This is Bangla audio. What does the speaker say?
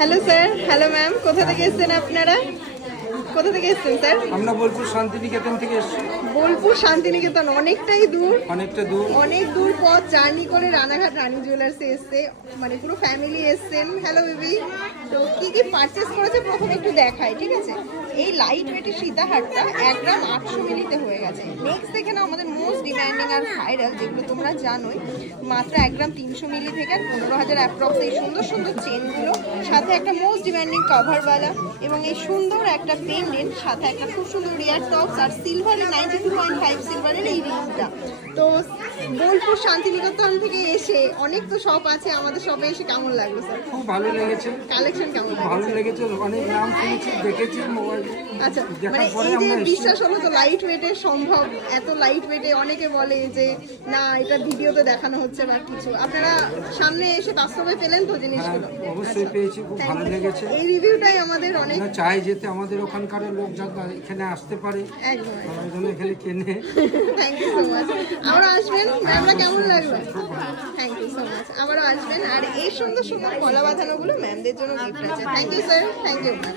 হ্যালো স্যার, হ্যালো ম্যাম, কোথা থেকে এসেছেন আপনারা? কোথা থেকে এসেছেন স্যার? আমরা বোলপুর শান্তিনিকেতন থেকে এসেছি। বোলপুর শান্তিনিকেতন অনেকটাই দূর, অনেকটা দূর। অনেক দূর পথ জার্নি করে রানাঘাট রানী জুয়েলার্সে এসছে, মানে পুরো ফ্যামিলি এসছেন। হ্যালো বেবি, তো কি কি পারচেস করেছে প্রথমে একটু দেখাই, ঠিক আছে? এই লাইট ওয়েটের সীতাহারটা 1 গ্রাম 800 মিলিতে হয়ে গেছে। নেক্সট দেখে নাও আমাদের মোস্ট ডিমান্ডিং আর ভাইরাল, যেগুলো তোমরা জানোই, মাত্র 1 গ্রাম 300 মিলি থেকে 15,000 অ্যাপ্রক্স এই সুন্দর সুন্দর চেনগুলো, সাথে একটা মোস্ট ডিমান্ডিং কভারওয়ালা এবং এই সুন্দর একটা পেন্ডেন্ট, সাথে একটা খুব সুন্দর রিয়ার টপস আর সিলভারের 92.5 সিলভারের এই রিংটা। তো বোলপুর শান্তিনিকেতন থেকে এসে অনেক তো শপ আছে, আমাদের শপে এসে কেমন লাগলো স্যার? খুব ভালো লেগেছে। কালেকশন কেমন ভালো লাগলো? লেগেছে, অনেক নাম শুনেছি, দেখেছি মোবাইলে। আচ্ছা, মানে দেখার পরে এই যে আমরা বিশ্বাস হলো তো লাইট ওয়েটে সম্ভব, এত লাইট ওয়েটে অনেকে বলে যে না এটা ভিডিওতে দেখানো হচ্ছে বা কিছু, আপনারা সামনে এসে বাস্তবে পেলেন তো জিনিসগুলো? অবশ্যই পেয়েছি, খুব ভালো লেগেছে। এই রিভিউটাই আমাদের অনেক। আমরা চাই যেতে আমাদের ওখানকার লোক যাতে এখানে আসতে পারে, একদম, তারা যেন এখানে কেনে। Thank you so much. আবারও আসবেন, ম্যামরা কেমন লাগলো? থ্যাংক ইউ সো মাচ, আবারও আসবেন। আর এই সুন্দর সুন্দর গলা বাঁধানোগুলো ম্যামদের জন্য গিফট আছে। Thank you sir, thank you ma'am.